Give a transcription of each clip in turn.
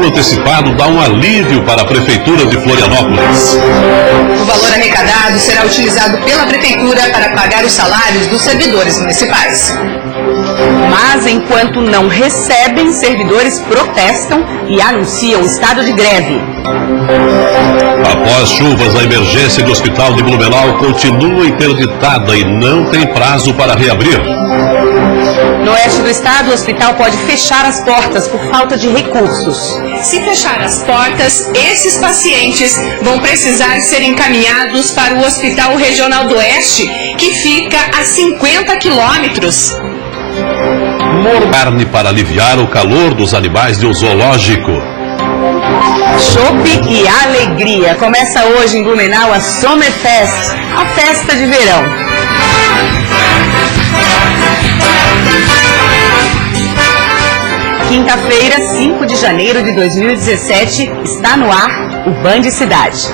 juro antecipado dá um alívio para a Prefeitura de Florianópolis. O valor arrecadado será utilizado pela Prefeitura para pagar os salários dos servidores municipais. Mas, enquanto não recebem, servidores protestam e anunciam estado de greve. Após chuvas, a emergência do Hospital de Blumenau continua interditada e não tem prazo para reabrir. No oeste do estado, o hospital pode fechar as portas por falta de recursos. Se fechar as portas, esses pacientes vão precisar ser encaminhados para o Hospital Regional do Oeste, que fica a 50 quilômetros. Carne para aliviar o calor dos animais de um zoológico. Chope e alegria. Começa hoje em Blumenau a Sommerfest, a festa de verão. Quinta-feira, 5 de janeiro de 2017, está no ar o Band Cidade.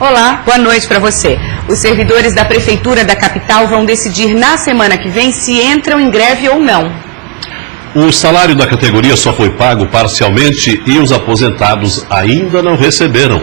Olá, boa noite para você. Os servidores da Prefeitura da capital vão decidir na semana que vem se entram em greve ou não. O salário da categoria só foi pago parcialmente e os aposentados ainda não receberam.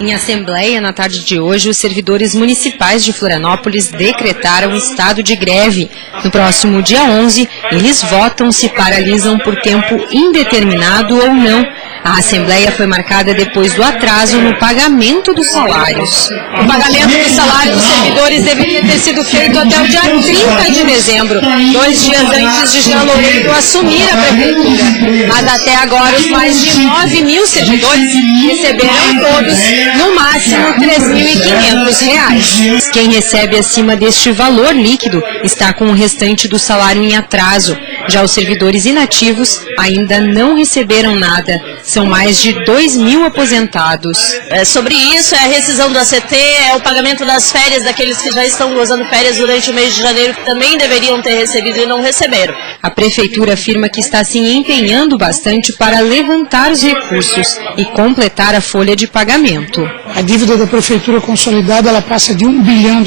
Em assembleia, na tarde de hoje, os servidores municipais de Florianópolis decretaram estado de greve. No próximo dia 11, eles votam se paralisam por tempo indeterminado ou não. A assembleia foi marcada depois do atraso no pagamento dos salários. O pagamento do salário dos servidores deveria ter sido feito até o dia 30 de dezembro, 2 dias antes de Jean Loureiro assumir a prefeitura. Mas até agora, os mais de 9 mil servidores receberam todos, no máximo, R$ 3.500. Quem recebe acima deste valor líquido está com o restante do salário em atraso. Já os servidores inativos ainda não receberam nada. São mais de 2.000 aposentados. Sobre isso, é a rescisão do ACT, é o pagamento das férias daqueles que já estão gozando férias durante o mês de janeiro, que também deveriam ter recebido e não receberam. A Prefeitura afirma que está se empenhando bastante para levantar os recursos e completar a folha de pagamento. A dívida da Prefeitura consolidada ela passa de R$1 bilhão.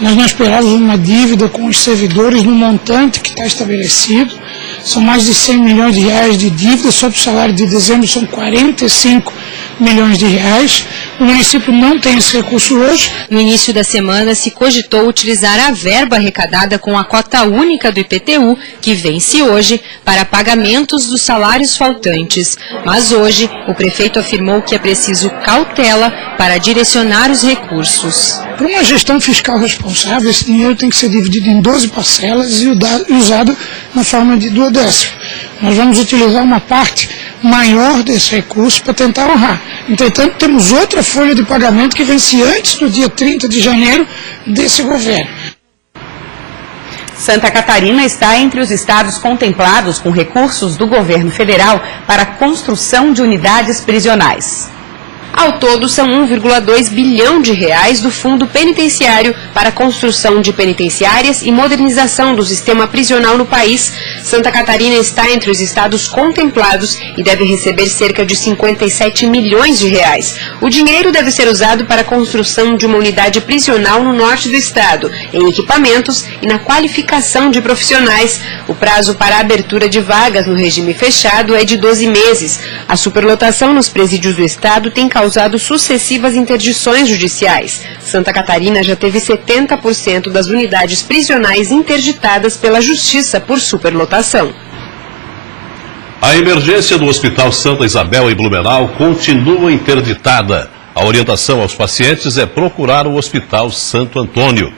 Nós não esperávamos uma dívida com os servidores no montante que está estabelecido. São mais de R$100 milhões de dívida, só para o salário de dezembro são R$45 milhões. O município não tem esse recurso hoje. No início da semana, se cogitou utilizar a verba arrecadada com a cota única do IPTU, que vence hoje, para pagamentos dos salários faltantes. Mas hoje, o prefeito afirmou que é preciso cautela para direcionar os recursos. Para uma gestão fiscal responsável, esse dinheiro tem que ser dividido em 12 parcelas e usado na forma de duodécimo. Nós vamos utilizar uma parte maior desse recurso para tentar honrar. Entretanto, temos outra folha de pagamento que vence antes do dia 30 de janeiro desse governo. Santa Catarina está entre os estados contemplados com recursos do governo federal para a construção de unidades prisionais. Ao todo, são R$1,2 bilhão do Fundo Penitenciário para a construção de penitenciárias e modernização do sistema prisional no país. Santa Catarina está entre os estados contemplados e deve receber cerca de R$57 milhões. O dinheiro deve ser usado para a construção de uma unidade prisional no norte do estado, em equipamentos e na qualificação de profissionais. O prazo para a abertura de vagas no regime fechado é de 12 meses. A superlotação nos presídios do estado tem causado sucessivas interdições judiciais. Santa Catarina já teve 70% das unidades prisionais interditadas pela Justiça por superlotação. A emergência do Hospital Santa Isabel em Blumenau continua interditada. A orientação aos pacientes é procurar o Hospital Santo Antônio.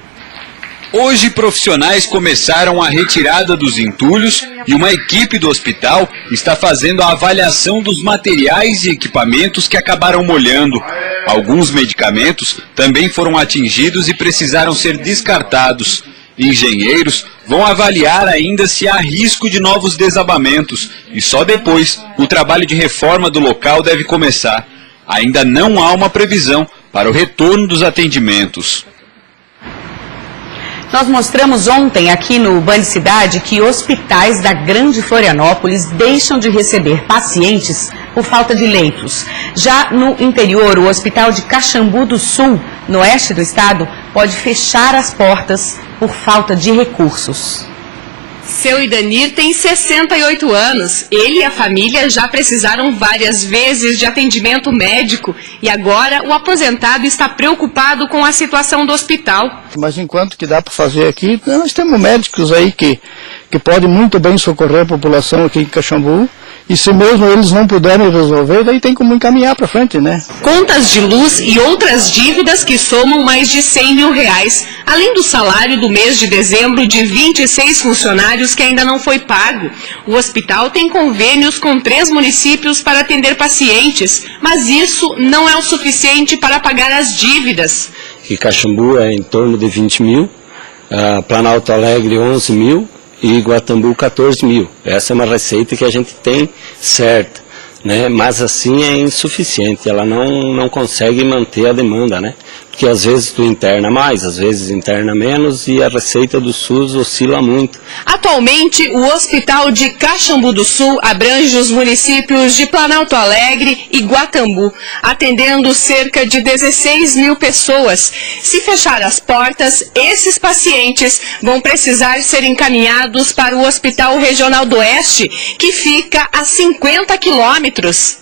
Hoje, profissionais começaram a retirada dos entulhos e uma equipe do hospital está fazendo a avaliação dos materiais e equipamentos que acabaram molhando. Alguns medicamentos também foram atingidos e precisaram ser descartados. Engenheiros vão avaliar ainda se há risco de novos desabamentos e só depois o trabalho de reforma do local deve começar. Ainda não há uma previsão para o retorno dos atendimentos. Nós mostramos ontem aqui no Band Cidade que hospitais da Grande Florianópolis deixam de receber pacientes por falta de leitos. Já no interior, o Hospital de Caxambu do Sul, no oeste do estado, pode fechar as portas por falta de recursos. Seu Idanir tem 68 anos. Ele e a família já precisaram várias vezes de atendimento médico e agora o aposentado está preocupado com a situação do hospital. Mas enquanto que dá para fazer aqui, nós temos médicos aí que podem muito bem socorrer a população aqui em Caxambu. E se mesmo eles não puderem resolver, daí tem como encaminhar para frente, né? Contas de luz e outras dívidas que somam mais de R$100 mil, além do salário do mês de dezembro de 26 funcionários que ainda não foi pago. O hospital tem convênios com 3 municípios para atender pacientes, mas isso não é o suficiente para pagar as dívidas. E Caxambu é em torno de 20 mil, Planalto Alegre 11 mil, e Guatambu 14 mil. Essa é uma receita que a gente tem certa, né? Mas assim é insuficiente, ela não consegue manter a demanda, né? Porque às vezes tu interna mais, às vezes interna menos e a receita do SUS oscila muito. Atualmente, o Hospital de Caxambu do Sul abrange os municípios de Planalto Alegre e Guatambu, atendendo cerca de 16 mil pessoas. Se fechar as portas, esses pacientes vão precisar ser encaminhados para o Hospital Regional do Oeste, que fica a 50 quilômetros.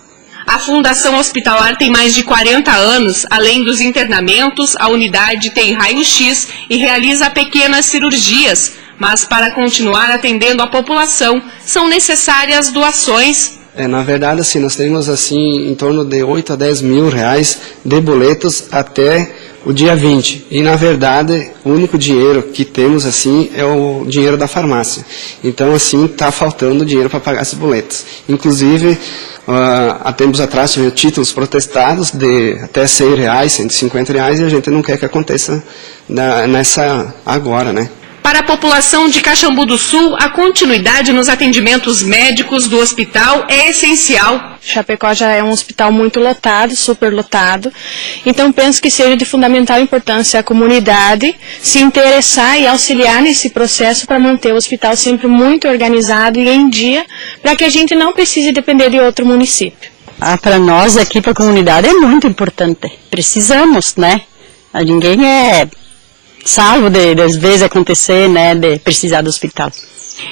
A Fundação Hospitalar tem mais de 40 anos. Além dos internamentos, a unidade tem raio-x e realiza pequenas cirurgias. Mas para continuar atendendo a população, são necessárias doações. Na verdade, assim, nós temos assim, em torno de 8 a 10 mil reais de boletos até o dia 20. E, na verdade, o único dinheiro que temos assim é o dinheiro da farmácia. Então, assim, está faltando dinheiro para pagar esses boletos. Inclusive, há tempos atrás tive títulos protestados de até R$100, R$150 e a gente não quer que aconteça nessa agora, né? Para a população de Caxambu do Sul, a continuidade nos atendimentos médicos do hospital é essencial. Chapecó já é um hospital muito lotado, superlotado, então penso que seja de fundamental importância a comunidade se interessar e auxiliar nesse processo para manter o hospital sempre muito organizado e em dia, para que a gente não precise depender de outro município. Para nós aqui, para a comunidade, é muito importante. Precisamos, né? Ninguém é salvo de às vezes acontecer, né, de precisar do hospital.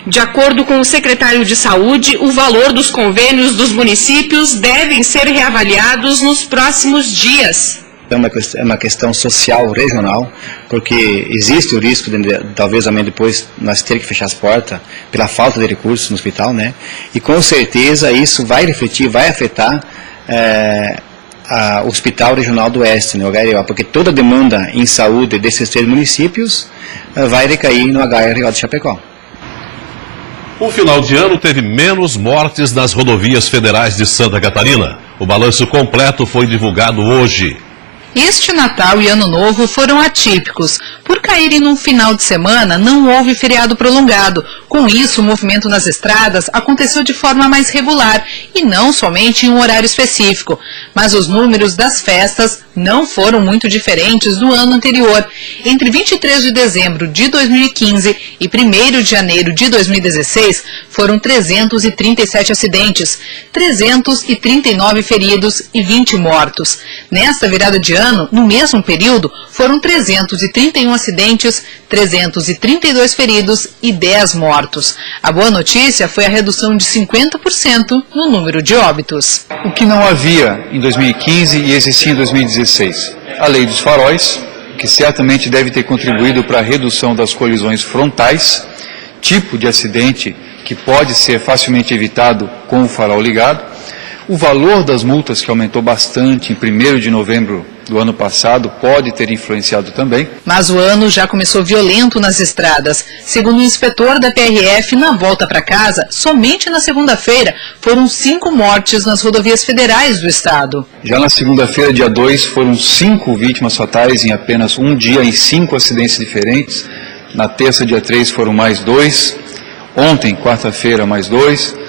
De acordo com o secretário de Saúde, o valor dos convênios dos municípios devem ser reavaliados nos próximos dias. É uma questão social regional, porque existe o risco de talvez amanhã depois nós ter que fechar as portas pela falta de recursos no hospital, né? E com certeza isso vai refletir, vai afetar o Hospital Regional do Oeste, no HRO, porque toda a demanda em saúde desses 3 municípios vai recair no HRO de Chapecó. O final de ano teve menos mortes nas rodovias federais de Santa Catarina. O balanço completo foi divulgado hoje. Este Natal e Ano Novo foram atípicos. Por caírem num final de semana, não houve feriado prolongado. Com isso, o movimento nas estradas aconteceu de forma mais regular e não somente em um horário específico. Mas os números das festas não foram muito diferentes do ano anterior. Entre 23 de dezembro de 2015 e 1º de janeiro de 2016, foram 337 acidentes, 339 feridos e 20 mortos. Nesta virada de ano, no mesmo período, foram 331 acidentes, 332 feridos e 10 mortos. A boa notícia foi a redução de 50% no número de óbitos. O que não havia em 2015 e existia em 2016? A lei dos faróis, que certamente deve ter contribuído para a redução das colisões frontais, tipo de acidente que pode ser facilmente evitado com o farol ligado. O valor das multas, que aumentou bastante em 1º de novembro do ano passado, pode ter influenciado também. Mas o ano já começou violento nas estradas. Segundo o inspetor da PRF, na volta para casa, somente na segunda-feira, foram 5 mortes nas rodovias federais do estado. Já na segunda-feira, dia 2, foram 5 vítimas fatais em apenas um dia, em 5 acidentes diferentes. Na terça, dia 3, foram mais 2. Ontem, quarta-feira, mais 2.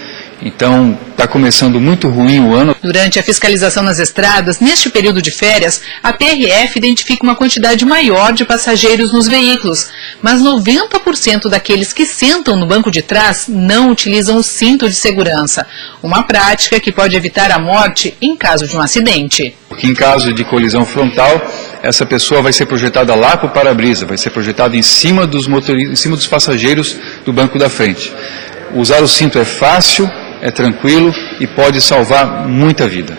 Então, está começando muito ruim o ano. Durante a fiscalização nas estradas, neste período de férias, a PRF identifica uma quantidade maior de passageiros nos veículos, mas 90% daqueles que sentam no banco de trás não utilizam o cinto de segurança, uma prática que pode evitar a morte em caso de um acidente. Porque em caso de colisão frontal, essa pessoa vai ser projetada lá para o para-brisa, vai ser projetada em cima dos motoristas, em cima dos passageiros do banco da frente. Usar o cinto é fácil, é tranquilo e pode salvar muita vida.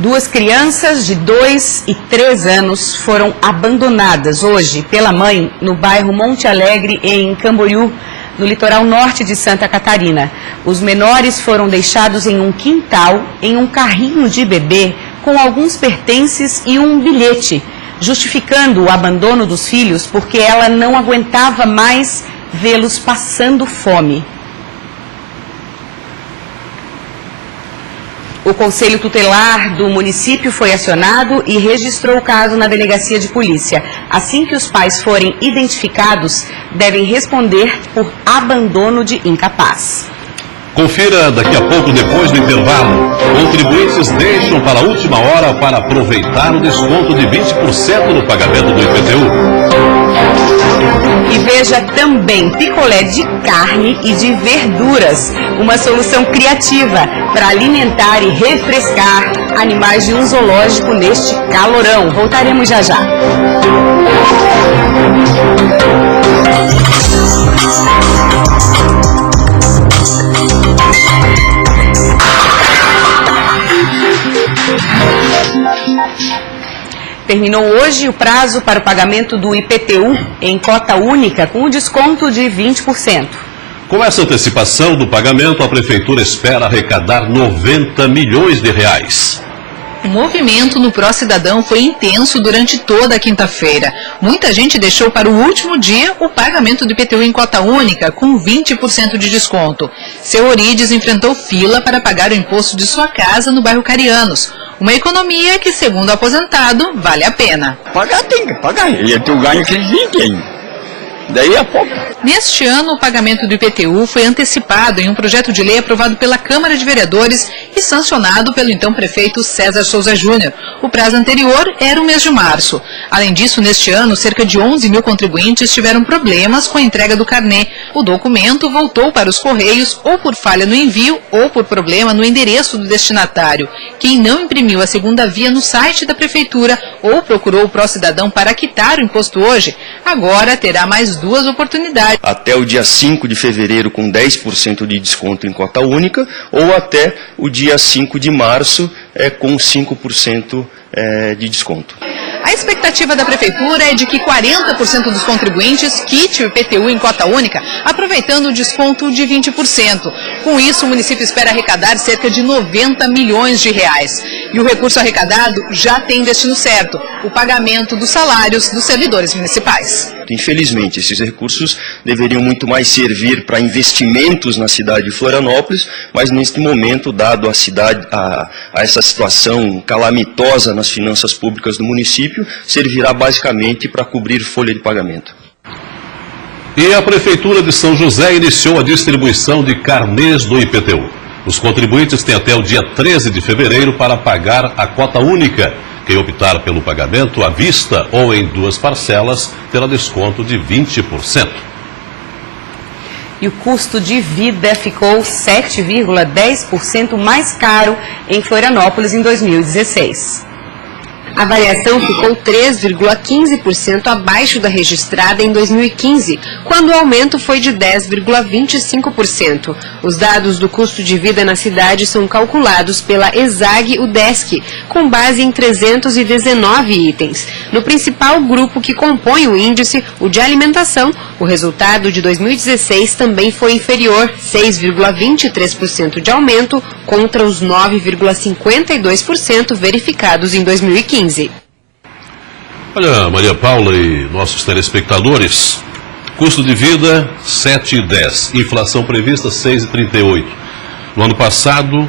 2 crianças de 2 e 3 anos foram abandonadas hoje pela mãe no bairro Monte Alegre, em Camboriú, no litoral norte de Santa Catarina. Os menores foram deixados em um quintal, em um carrinho de bebê, com alguns pertences e um bilhete, justificando o abandono dos filhos porque ela não aguentava mais vê-los passando fome. O Conselho Tutelar do município foi acionado e registrou o caso na delegacia de polícia. Assim que os pais forem identificados, devem responder por abandono de incapaz. Confira daqui a pouco, depois do intervalo. Contribuintes deixam para a última hora para aproveitar o desconto de 20% no pagamento do IPTU. E veja também picolé de carne e de verduras, uma solução criativa para alimentar e refrescar animais de um zoológico neste calorão. Voltaremos já já. Terminou hoje o prazo para o pagamento do IPTU em cota única com o desconto de 20%. Com essa antecipação do pagamento, a Prefeitura espera arrecadar 90 milhões de reais. O movimento no Pró-Cidadão foi intenso durante toda a quinta-feira. Muita gente deixou para o último dia o pagamento do IPTU em cota única, com 20% de desconto. Seu Orides enfrentou fila para pagar o imposto de sua casa no bairro Carianos. Uma economia que, segundo o aposentado, vale a pena. Pagar tem que pagar, e é o ganho que eles têm. Daí a pouco. Neste ano, o pagamento do IPTU foi antecipado em um projeto de lei aprovado pela Câmara de Vereadores e sancionado pelo então prefeito César Souza Júnior. O prazo anterior era o mês de março. Além disso, neste ano, cerca de 11 mil contribuintes tiveram problemas com a entrega do carnê. O documento voltou para os Correios ou por falha no envio ou por problema no endereço do destinatário. Quem não imprimiu a segunda via no site da Prefeitura ou procurou o Pró-Cidadão para quitar o imposto hoje, agora terá mais 2 oportunidades. Até o dia 5 de fevereiro com 10% de desconto em cota única ou até o dia 5 de março com 5% de desconto. A expectativa da Prefeitura é de que 40% dos contribuintes quite o IPTU em cota única, aproveitando o desconto de 20%. Com isso, o município espera arrecadar cerca de 90 milhões de reais. E o recurso arrecadado já tem destino certo, o pagamento dos salários dos servidores municipais. Infelizmente, esses recursos deveriam muito mais servir para investimentos na cidade de Florianópolis, mas neste momento, dado a essa situação calamitosa nas finanças públicas do município, servirá basicamente para cobrir folha de pagamento. E a Prefeitura de São José iniciou a distribuição de carnês do IPTU. Os contribuintes têm até o dia 13 de fevereiro para pagar a cota única. Quem optar pelo pagamento à vista ou em 2 parcelas terá desconto de 20%. E o custo de vida ficou 7,10% mais caro em Florianópolis em 2016. A variação ficou 3,15% abaixo da registrada em 2015, quando o aumento foi de 10,25%. Os dados do custo de vida na cidade são calculados pela ESAG-UDESC, com base em 319 itens. No principal grupo que compõe o índice, o de alimentação, o resultado de 2016 também foi inferior, 6,23% de aumento, contra os 9,52% verificados em 2015. Olha, Maria Paula e nossos telespectadores, custo de vida 7,10, inflação prevista 6,38. No ano passado,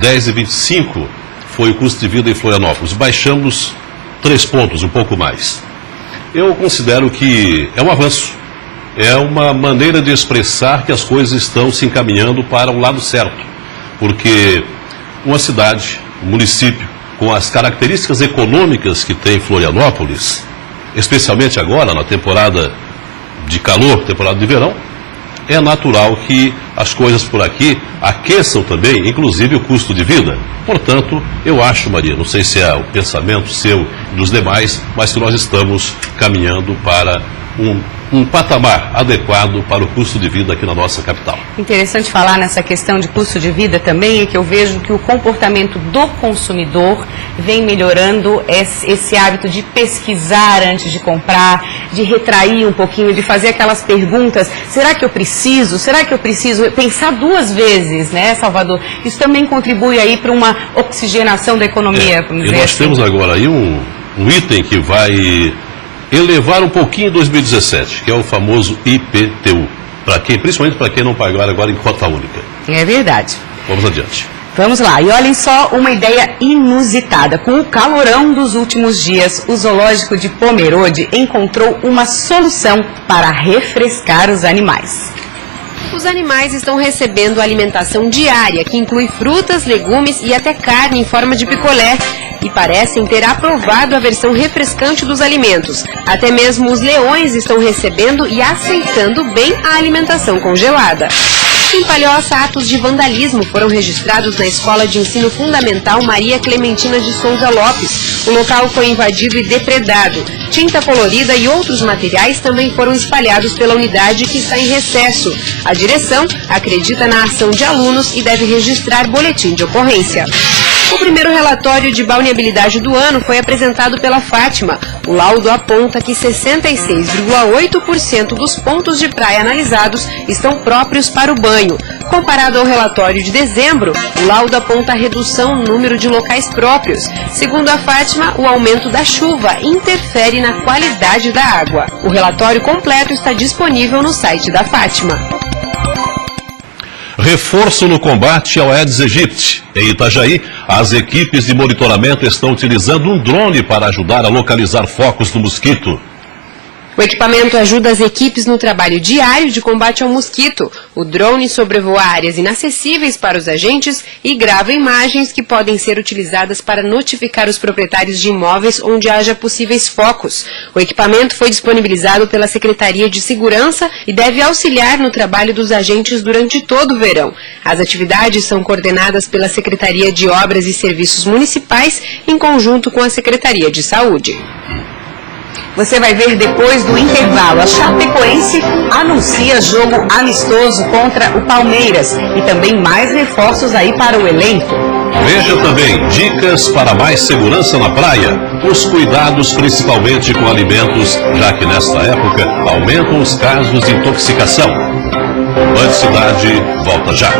10,25 foi o custo de vida em Florianópolis. Baixamos 3 pontos, um pouco mais. Eu considero que é um avanço, é uma maneira de expressar que as coisas estão se encaminhando para o lado certo, porque uma cidade, um município, com as características econômicas que tem Florianópolis, especialmente agora na temporada de calor, temporada de verão, é natural que as coisas por aqui aqueçam também, inclusive, o custo de vida. Portanto, eu acho, Maria, não sei se é o pensamento seu e dos demais, mas que nós estamos caminhando para um patamar adequado para o custo de vida aqui na nossa capital. Interessante falar nessa questão de custo de vida também, é que eu vejo que o comportamento do consumidor vem melhorando esse hábito de pesquisar antes de comprar, de retrair um pouquinho, de fazer aquelas perguntas, será que eu preciso? Será que eu preciso? Pensar duas vezes, né, Salvador? Isso também contribui aí para uma oxigenação da economia, vamos dizer assim. E nós temos agora aí um item que vai elevar um pouquinho em 2017, que é o famoso IPTU, principalmente para quem não pagar agora em cota única. É verdade. Vamos adiante. Vamos lá, e olhem só uma ideia inusitada. Com o calorão dos últimos dias, o zoológico de Pomerode encontrou uma solução para refrescar os animais. Os animais estão recebendo alimentação diária, que inclui frutas, legumes e até carne em forma de picolé. E parecem ter aprovado a versão refrescante dos alimentos. Até mesmo os leões estão recebendo e aceitando bem a alimentação congelada. Em Palhoça, atos de vandalismo foram registrados na Escola de Ensino Fundamental Maria Clementina de Souza Lopes. O local foi invadido e depredado. Tinta colorida e outros materiais também foram espalhados pela unidade, que está em recesso. A direção acredita na ação de alunos e deve registrar boletim de ocorrência. O primeiro relatório de balneabilidade do ano foi apresentado pela Fátima. O laudo aponta que 66,8% dos pontos de praia analisados estão próprios para o banho. Comparado ao relatório de dezembro, o laudo aponta a redução no número de locais próprios. Segundo a Fátima, o aumento da chuva interfere na qualidade da água. O relatório completo está disponível no site da Fátima. Reforço no combate ao Aedes aegypti. Em Itajaí, as equipes de monitoramento estão utilizando um drone para ajudar a localizar focos do mosquito. O equipamento ajuda as equipes no trabalho diário de combate ao mosquito. O drone sobrevoa áreas inacessíveis para os agentes e grava imagens que podem ser utilizadas para notificar os proprietários de imóveis onde haja possíveis focos. O equipamento foi disponibilizado pela Secretaria de Segurança e deve auxiliar no trabalho dos agentes durante todo o verão. As atividades são coordenadas pela Secretaria de Obras e Serviços Municipais em conjunto com a Secretaria de Saúde. Você vai ver depois do intervalo. A Chapecoense anuncia jogo amistoso contra o Palmeiras e também mais reforços aí para o elenco. Veja também dicas para mais segurança na praia. Os cuidados principalmente com alimentos, já que nesta época aumentam os casos de intoxicação. Band Cidade volta já.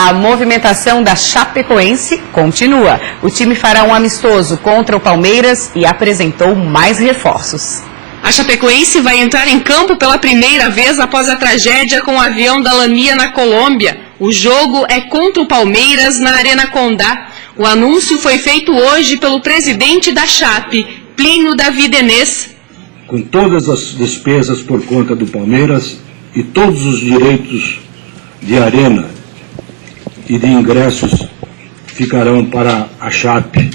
A movimentação da Chapecoense continua. O time fará um amistoso contra o Palmeiras e apresentou mais reforços. A Chapecoense vai entrar em campo pela primeira vez após a tragédia com o avião da Lamia na Colômbia. O jogo é contra o Palmeiras na Arena Condá. O anúncio foi feito hoje pelo presidente da Chape, Plínio Davidenês. Com todas as despesas por conta do Palmeiras e todos os direitos de arena e de ingressos ficarão para a Chape,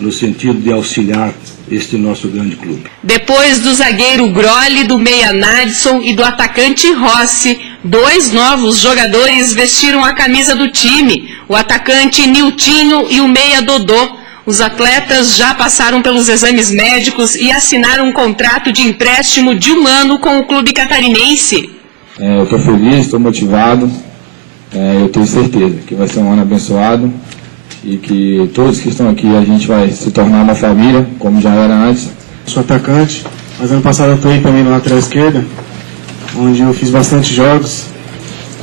no sentido de auxiliar este nosso grande clube. Depois do zagueiro Grolli, do meia Nadson e do atacante Rossi, 2 novos jogadores vestiram a camisa do time, o atacante Niltinho e o meia Dodô. Os atletas já passaram pelos exames médicos e assinaram um contrato de empréstimo de 1 ano com o clube catarinense. Eu estou feliz, estou motivado. Eu tenho certeza que vai ser um ano abençoado e que todos que estão aqui a gente vai se tornar uma família, como já era antes. Sou atacante, mas ano passado eu atuei também na lateral esquerda, onde eu fiz bastante jogos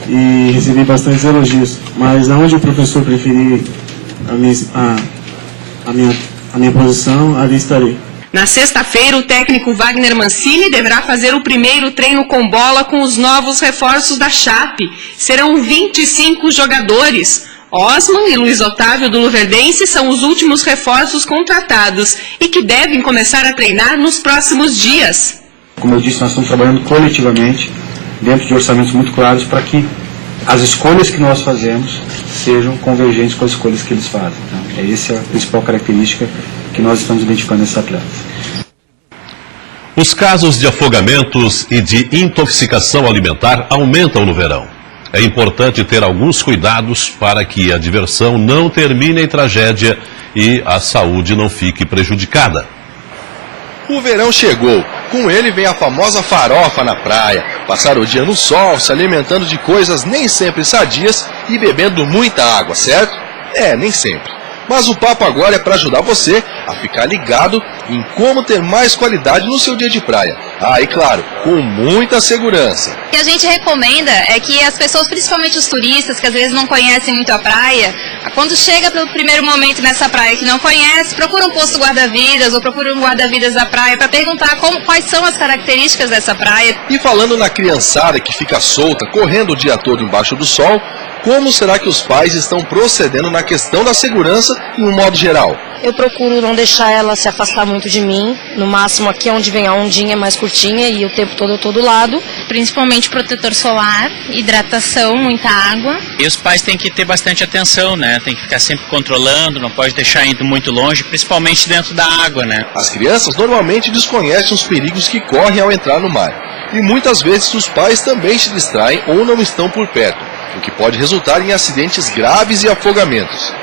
e recebi bastantes elogios. Mas aonde o professor preferir a minha posição, ali estarei. Na sexta-feira, o técnico Wagner Mancini deverá fazer o primeiro treino com bola com os novos reforços da Chape. Serão 25 jogadores. Osman e Luiz Otávio do Luverdense são os últimos reforços contratados e que devem começar a treinar nos próximos dias. Como eu disse, nós estamos trabalhando coletivamente, dentro de orçamentos muito claros, para que as escolhas que nós fazemos sejam convergentes com as escolhas que eles fazem. Então, essa é a principal característica que nós estamos identificando nesses atletas. Os casos de afogamentos e de intoxicação alimentar aumentam no verão. É importante ter alguns cuidados para que a diversão não termine em tragédia e a saúde não fique prejudicada. O verão chegou. Com ele vem a famosa farofa na praia. Passar o dia no sol, se alimentando de coisas nem sempre sadias e bebendo muita água, certo? Nem sempre. Mas o papo agora é para ajudar você a ficar ligado em como ter mais qualidade no seu dia de praia. E claro, com muita segurança. O que a gente recomenda é que as pessoas, principalmente os turistas, que às vezes não conhecem muito a praia, quando chega pelo primeiro momento nessa praia que não conhece, procura um posto guarda-vidas ou procura um guarda-vidas da praia para perguntar quais são as características dessa praia. E falando na criançada que fica solta, correndo o dia todo embaixo do sol, como será que os pais estão procedendo na questão da segurança em um modo geral? Eu procuro não deixar ela se afastar muito de mim, no máximo aqui onde vem a ondinha mais curtinha e o tempo todo eu tô do lado. Principalmente protetor solar, hidratação, muita água. E os pais têm que ter bastante atenção, né? Tem que ficar sempre controlando, não pode deixar indo muito longe, principalmente dentro da água, né? As crianças normalmente desconhecem os perigos que correm ao entrar no mar. E muitas vezes os pais também se distraem ou não estão por perto, o que pode resultar em acidentes graves e afogamentos.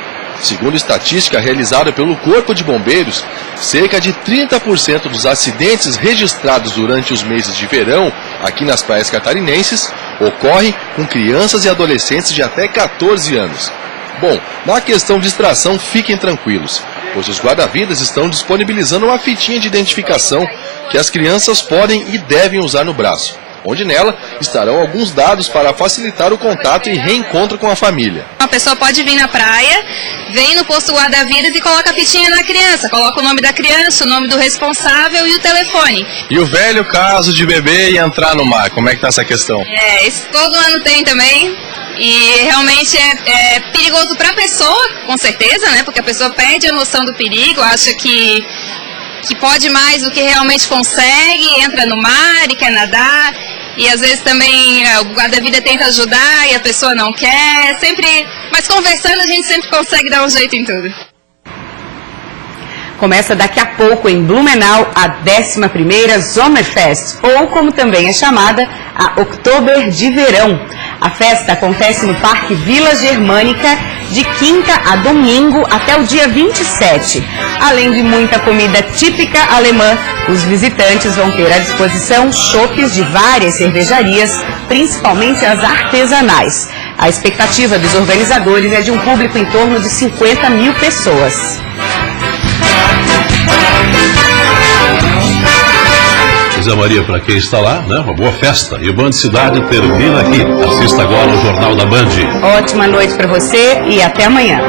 Segundo estatística realizada pelo Corpo de Bombeiros, cerca de 30% dos acidentes registrados durante os meses de verão aqui nas praias catarinenses ocorrem com crianças e adolescentes de até 14 anos. Bom, na questão de distração, fiquem tranquilos, pois os guarda-vidas estão disponibilizando uma fitinha de identificação que as crianças podem e devem usar no braço, onde nela estarão alguns dados para facilitar o contato e reencontro com a família. A pessoa pode vir na praia, vem no posto guarda-vidas e coloca a fitinha na criança, coloca o nome da criança, o nome do responsável e o telefone. E o velho caso de beber e entrar no mar, como é que está essa questão? Isso todo ano tem também. E realmente é perigoso para a pessoa, com certeza, né? Porque a pessoa perde a noção do perigo, acha que pode mais do que realmente consegue, entra no mar e quer nadar. E às vezes também o guarda-vida tenta ajudar e a pessoa não quer. Mas conversando a gente sempre consegue dar um jeito em tudo. Começa daqui a pouco em Blumenau a 11ª Sommerfest, ou como também é chamada, a Oktober de Verão. A festa acontece no Parque Vila Germânica de quinta a domingo até o dia 27. Além de muita comida típica alemã, os visitantes vão ter à disposição chopes de várias cervejarias, principalmente as artesanais. A expectativa dos organizadores é de um público em torno de 50 mil pessoas. Zé Maria, para quem está lá, né? Uma boa festa. E o Band Cidade termina aqui. Assista agora ao Jornal da Band. Ótima noite para você e até amanhã.